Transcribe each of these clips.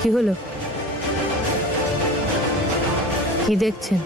কি হলো? কি দেখছেন?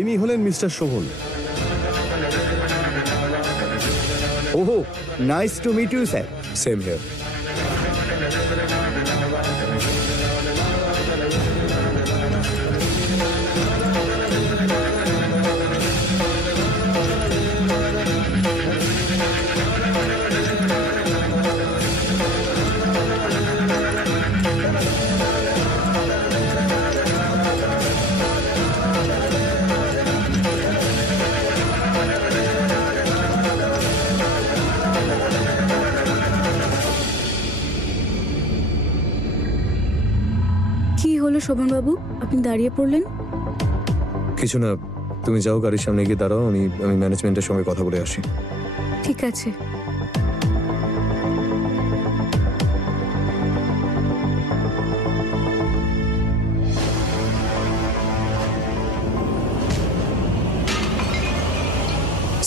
ইনি হলেন মিস্টার শোভন। ওহো, nice to meet you sir. Same here. কি হলো শোভন বাবু, আপনি দাঁড়িয়ে পড়লেন? কিছু না, তুমি যাও গাড়ির সামনে গিয়ে দাঁড়াও, আমি ম্যানেজমেন্টের সঙ্গে কথা বলে আসি। ঠিক আছে।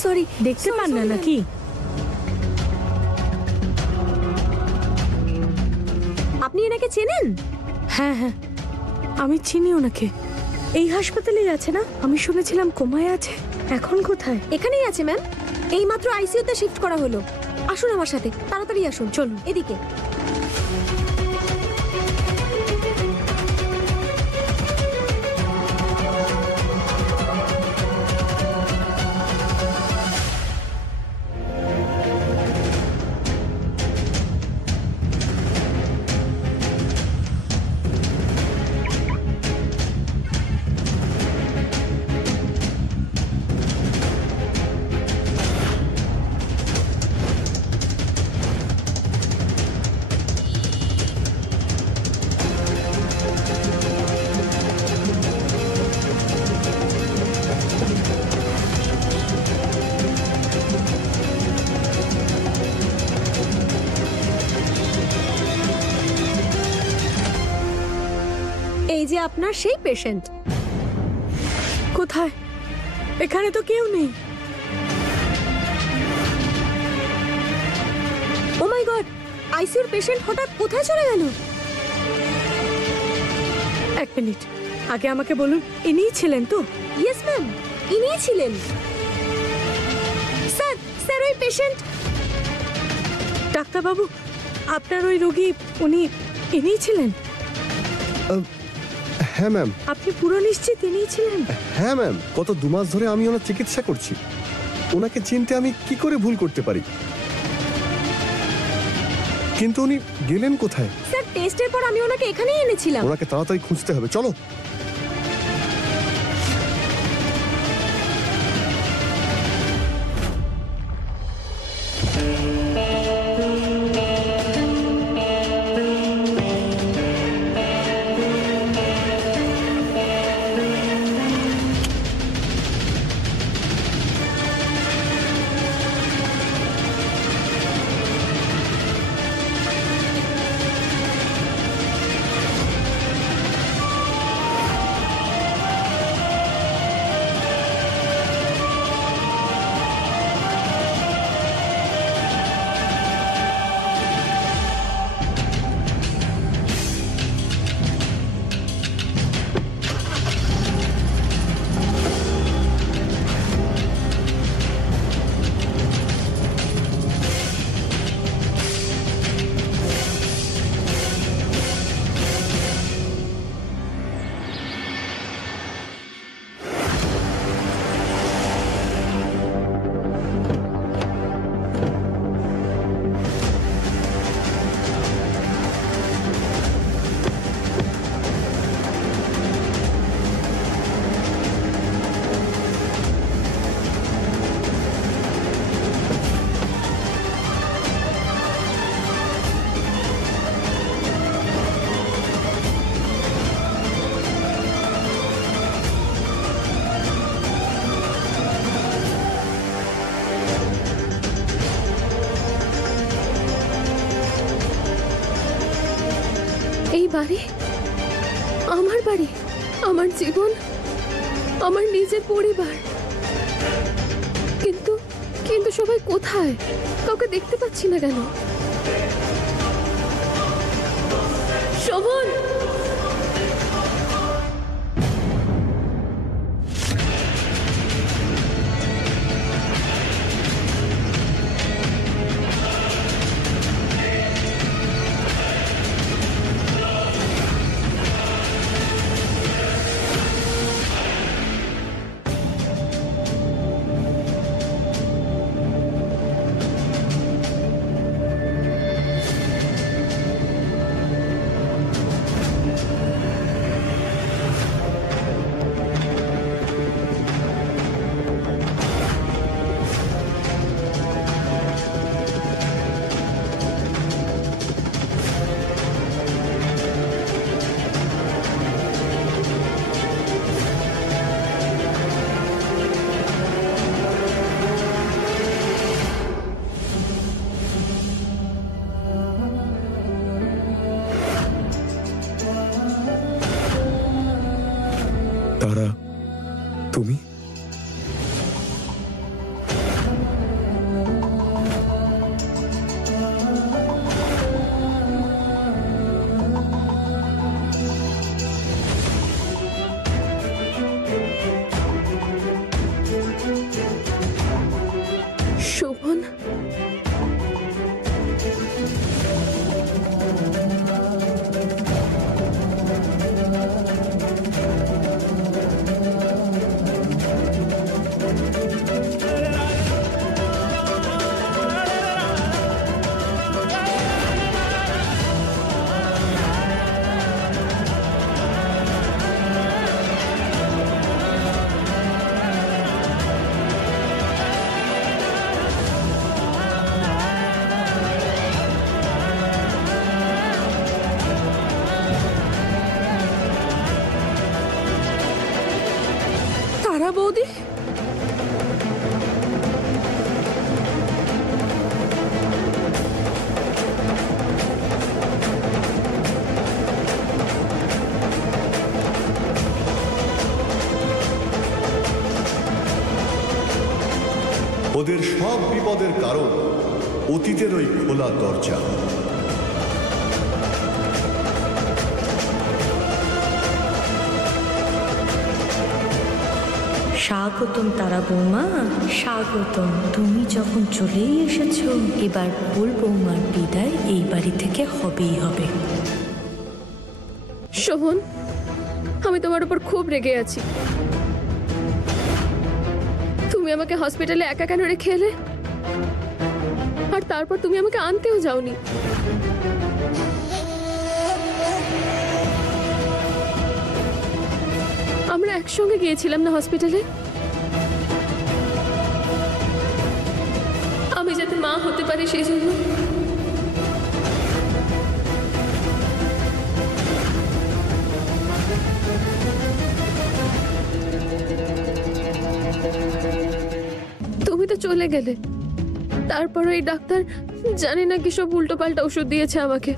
সরি, দেখতে পান না নাকি? আপনি এনাকে চেনেন? হ্যাঁ হ্যাঁ, আমি চিনি ওনাকে। এই হাসপাতালেই আছে না? আমি শুনেছিলাম কোমায় আছে। এখন কোথায়? এখানেই আছে ম্যাম, এই মাত্র আইসিইউতে শিফট করা হলো। আসুন আমার সাথে, তাড়াতাড়ি আসুন। চলুন এদিকে। এই যে আপনার সেই পেশেন্ট। কোথায়? এখানে তো কেউ নেই। ও মাই গড, আইসিইউর পেশেন্ট হঠাৎ কোথায় চলে গেল? এক মিনিট, আগে আমাকে বলুন, ইনিই ছিলেন তো? ইয়েস ম্যাম, ইনিই ছিলেন। স্যার, স্যার ওই পেশেন্ট। ডাক্তারবাবু, আপনার ওই রোগী, উনি ইনিই ছিলেন? হ্যাঁ ম্যাম। আপনি পুরো নিশ্চিত ইনিই ছিলেন? হ্যাঁ ম্যাম, গত 2 মাস ধরে আমি ওনার চিকিৎসা করছি। ওনাকে চিনতে আমি কি করে ভুল করতে পারি? কিন্তু উনি গেলেন কোথায়? স্যার, টেস্টের পর আমি ওনাকে এখানেই এনেছিলাম। ওনাকে তাড়াতাড়ি খুঁজতে হবে, চলো। এই বাড়ি আমার বাড়ি, আমার জীবন, আমার নিজের পরিবার। কিন্তু কিন্তু সবাই কোথায়? কাউকে দেখতে পাচ্ছি না কেন? শোভন, তারা, তুমি? শোভন, তারা বৌদি, ওদের সব বিপদের কারণ অতীতের ওই খোলা দরজা। স্বাগতম তারা বৌমা, স্বাগতম। তুমি যখন চলেই এসেছো, এবার ফুল বৌমার বিদায় এই বাড়ি থেকে হবেই হবে। শোভন, আমি তোমার উপর খুব রেগে আছি। তুমি আমাকে হসপিটালে একা কেন রেখে এলে? আর তারপর তুমি আমাকে আনতেও যাওনি। আমরা একসঙ্গে গিয়েছিলাম না হসপিটালে? আমি যাতে মা হতে পারি সেই জন্য। তুমি তো চলে গেলে, তারপর ওই ডাক্তার জানি না কি সব উল্টো পাল্টা ওষুধ দিয়েছে আমাকে।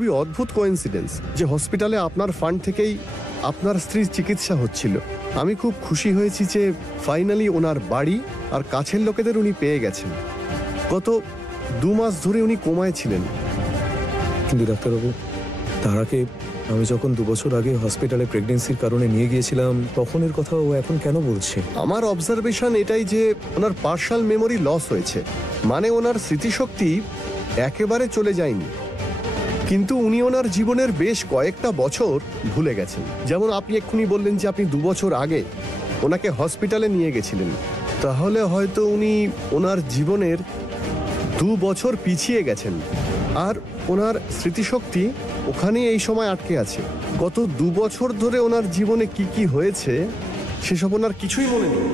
খুবই অদ্ভুত কোইন্সিডেন্স যে হসপিটালে আপনার ফান্ড থেকেই আপনার স্ত্রীর চিকিৎসা হচ্ছিল। আমি খুব খুশি হয়েছি যে ফাইনালি ওনার বাড়ি আর কাছের লোকেদের উনি পেয়ে গেছেন। গত 2 মাস ধরে উনি কোমায় ছিলেন। কিন্তু ডাক্তারবাবু, তার আগে আমি যখন 2 বছর আগে হসপিটালে প্রেগনেন্সির কারণে নিয়ে গিয়েছিলাম তখন এর কথা ও এখন কেন বলছে? আমার অবজারভেশন এটাই যে ওনার পার্শাল মেমোরি লস হয়েছে, মানে ওনার স্মৃতিশক্তি একেবারে চলে যায়নি, কিন্তু উনি ওনার জীবনের বেশ কয়েকটা বছর ভুলে গেছেন। যেমন আপনি এক্ষুনি বললেন যে আপনি 2 বছর আগে ওনাকে হসপিটালে নিয়ে গেছিলেন, তাহলে হয়তো উনি ওনার জীবনের 2 বছর পিছিয়ে গেছেন আর ওনার স্মৃতিশক্তি ওখানেই এই সময় আটকে আছে। গত 2 বছর ধরে ওনার জীবনে কি কি হয়েছে সেসব ওনার কিছুই মনে নেই।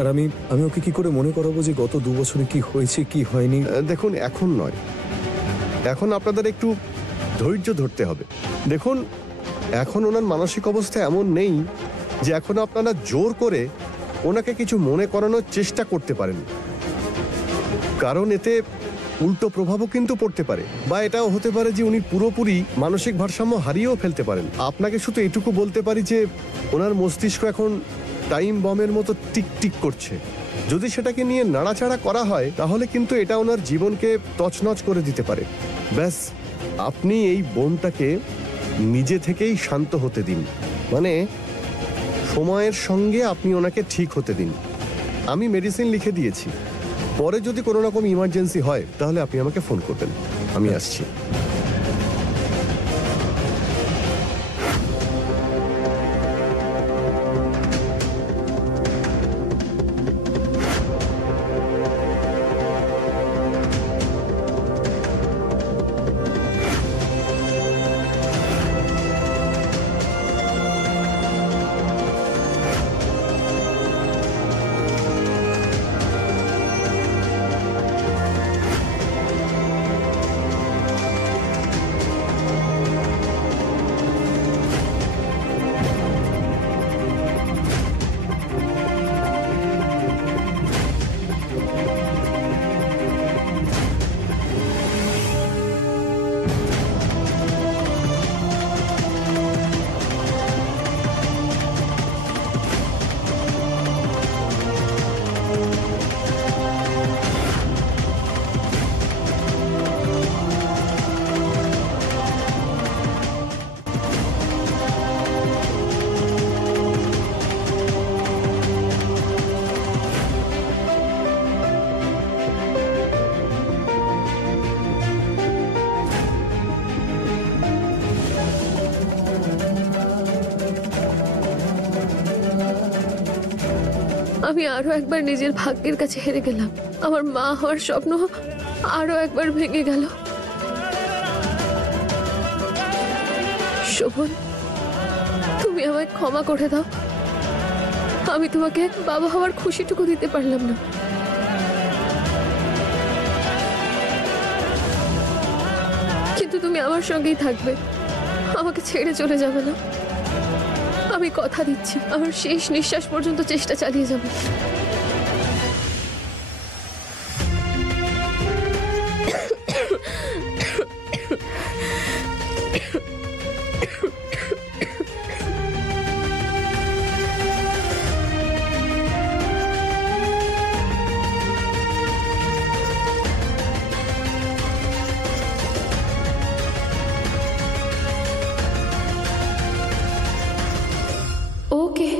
আর আমি ওকে কি করে মনে করাবো যে গত 2 বছরে কি হয়েছে কি হয়নি? দেখুন, এখন নয়, এখন আপনাদের একটু ধৈর্য ধরতে হবে। দেখুন, এখন ওনার মানসিক অবস্থা এমন নেই যে এখন আপনারা জোর করে ওনাকে কিছু মনে করানোর চেষ্টা করতে পারেন, কারণ এতে উল্টো প্রভাবও কিন্তু পড়তে পারে, বা এটাও হতে পারে যে উনি পুরোপুরি মানসিক ভারসাম্য হারিয়েও ফেলতে পারেন। আপনাকে শুধু এটুকু বলতে পারি যে ওনার মস্তিষ্ক এখন টাইম বমের মতো টিক টিক করছে। যদি সেটাকে নিয়ে নাড়াচাড়া করা হয় তাহলে কিন্তু এটা ওনার জীবনকে তছনছ করে দিতে পারে। ব্যাস, আপনি এই বোনটাকে নিজে থেকেই শান্ত হতে দিন, মানে সময়ের সঙ্গে আপনি ওনাকে ঠিক হতে দিন। আমি মেডিসিন লিখে দিয়েছি, পরে যদি কোনো রকম ইমার্জেন্সি হয় তাহলে আপনি আমাকে ফোন করবেন, আমি আসছি। আমি আরো একবার নিজের ভাগ্যের কাছে হেরে গেলাম। আমার মা হওয়ার স্বপ্ন আরো একবার ভেঙে গেল। শোভন, তুমি আমায় ক্ষমা করে দাও। আমি তোমাকে বাবা হওয়ার খুশিটুকু দিতে পারলাম না। কিন্তু তুমি আমার সঙ্গেই থাকবে, আমাকে ছেড়ে চলে যাবে না। আমি কথা দিচ্ছি, আমার শেষ নিঃশ্বাস পর্যন্ত চেষ্টা চালিয়ে যাব। ওকে,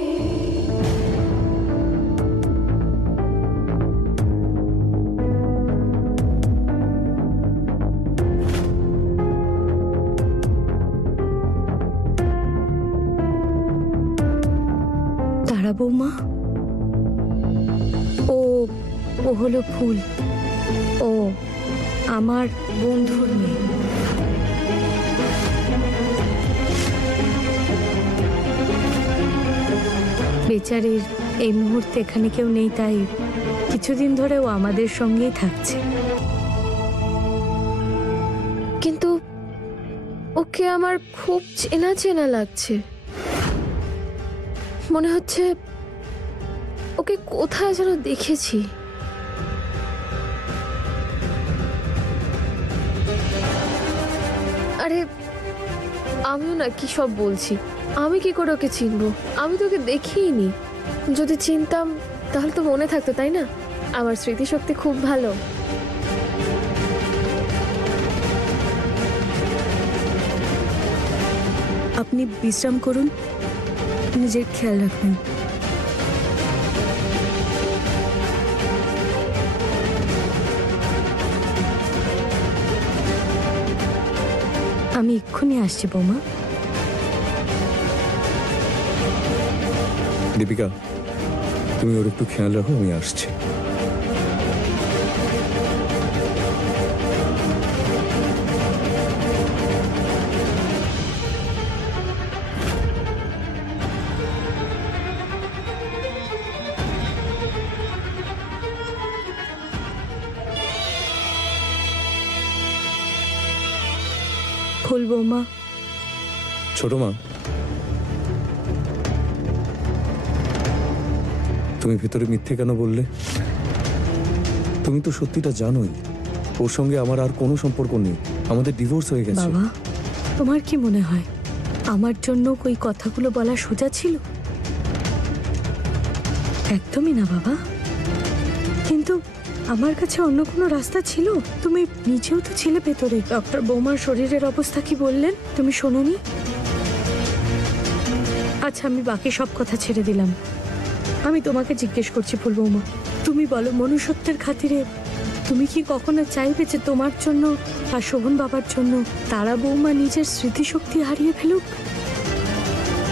তারা বৌমা, ও হলো ফুল, ও আমার বন্ধুর মেয়ে। বেচারির এই মুহূর্তে এখানে কেউ নেই, তাই কিছুদিন ধরে ও আমাদের সঙ্গেই থাকছে। কিন্তু ওকে আমার খুব চেনা চেনা লাগছে। মনে হচ্ছে ওকে কোথায় যেন দেখেছি। আরে আমিও না কি সব বলছি, আমি কি করে ওকে চিনবো? আমি তো ওকে দেখিনি। যদি চিনতাম তাহলে তো মনে থাকতো, তাই না? আমার স্মৃতিশক্তি খুব ভালো। আপনি বিশ্রাম করুন, নিজের খেয়াল রাখবেন। আমি এক্ষুনি আসছি বৌমা। দীপিকা, তুমি ওর একটু খেয়াল রাখো, আমি আসছি। ফুল বৌমা, ছোট মা, তুমি ভিতরে মিথ্যে কেন বললে? তুমি তো সত্যিটা জানোই, ওর সঙ্গে আমার আর কোনো সম্পর্ক নেই, আমাদের ডিভোর্স হয়ে গেছে। বাবা তোমার কি মনে হয় আমার জন্য ওই কথাগুলো বলা সোজা ছিল? একদমই না বাবা। কিন্তু আমার কাছে অন্য কোনো রাস্তা ছিল? তুমি নিজেও তো ছিলে ভেতরে। ডক্টর বৌমার শরীরের অবস্থা কি বললেন তুমি শোনোনি? আচ্ছা আমি বাকি সব কথা ছেড়ে দিলাম। আমি তোমাকে জিজ্ঞেস করছি ফুল বৌমা, তুমি বলো মনুষ্যত্বের খাতিরে তুমি কি কখনো চাইবে যে তোমার জন্য আর শোভন বাবার জন্য তারা বৌমা নিজের স্মৃতিশক্তি হারিয়ে ফেলুক,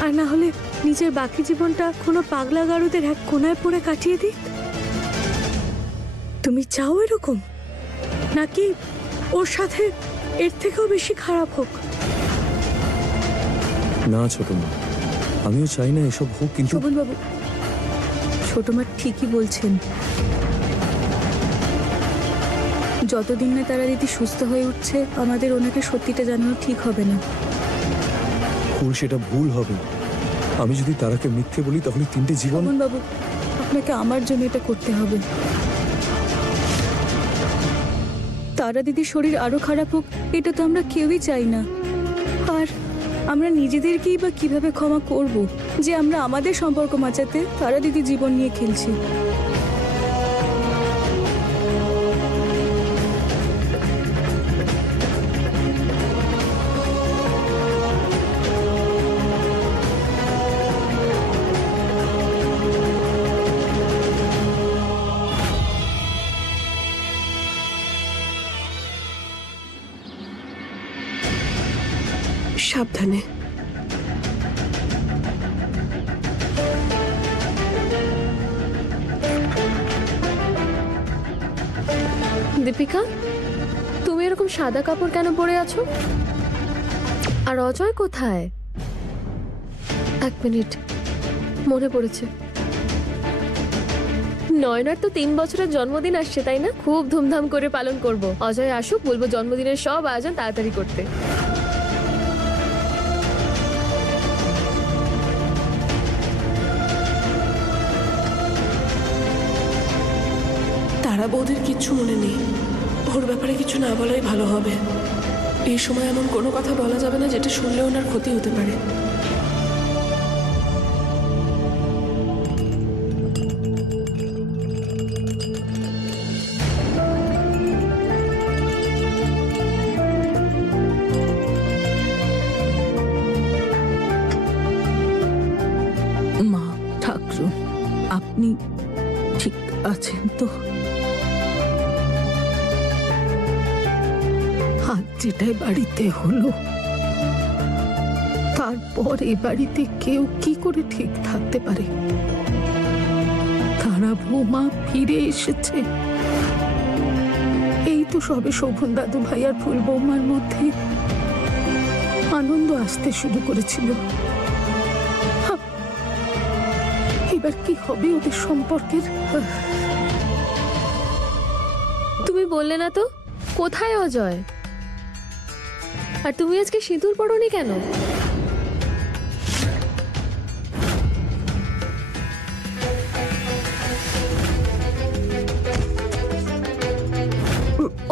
আর না হলে নিজের বাকি জীবনটা কোনো পাগলা গারুদের এক কোনায় পড়ে কাটিয়ে দিক? তুমি চাও এরকম, নাকি ওর সাথে এর থেকেও বেশি খারাপ হোক? না ছোট মা, আমিও চাই না এসব হোক, কিন্তু শোভন বাবু, ছোট মা ঠিকই বলছেন। যতদিন না তারা দিদি সুস্থ হয়ে উঠছে আমাদের ওনাকে সত্যিটা জানানো ঠিক হবে না। ফুল, সেটা ভুল হবে। আমি যদি তারাকে মিথ্যে বলি তাহলে 3টে জীবন। শোভন বাবু, আপনাকে আমার জন্য এটা করতে হবে। তারা দিদির শরীর আরো খারাপ হোক এটা তো আমরা কেউই চাই না। আর আমরা নিজেদেরকেই বা কিভাবে ক্ষমা করব যে আমরা আমাদের সম্পর্ক বাঁচাতে তারা দিদি জীবন নিয়ে খেলছি? সাবধানে। দীপিকা, তুমি এরকম সাদা কাপড় কেন পরে আছো? আর অজয় কোথায়? 1 মিনিট, মনে পড়েছে, নয়নার তো 3 বছরের জন্মদিন আসছে, তাই না? খুব ধুমধাম করে পালন করব। অজয় আসুক, বলবো জন্মদিনের সব আয়োজন তাড়াতাড়ি করতে। তারা বৌদির কিচ্ছু মনে নেই, ওর ব্যাপারে কিছু না বলাই ভালো হবে। এই সময় এমন কোনো কথা বলা যাবে না যেটা শুনলে ওনার ক্ষতি হতে পারে। মা ঠাকুর, আপনি ঠিক আছেন তো? আজ যেটাই বাড়িতে হলো, তারপর এ বাড়িতে কেউ কি করে ঠিক থাকতে পারে? তারা বৌমা ফিরে এসেছে, এই তো সবে শোভন দাদু ভাই আর ফুল বৌমার মধ্যে আনন্দ আসতে শুরু করেছিল। এবার কি হবে ওদের সম্পর্কের? তুমি বললে না তো কোথায় অজয়? আর তুমি আজকে সিঁদুর পরোনি কেন?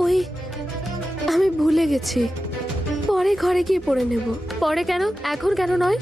ওই আমি ভুলে গেছি, পরে পরে ঘরে গিয়ে পড়ে নেব। পরে কেন, এখন কেন নয়?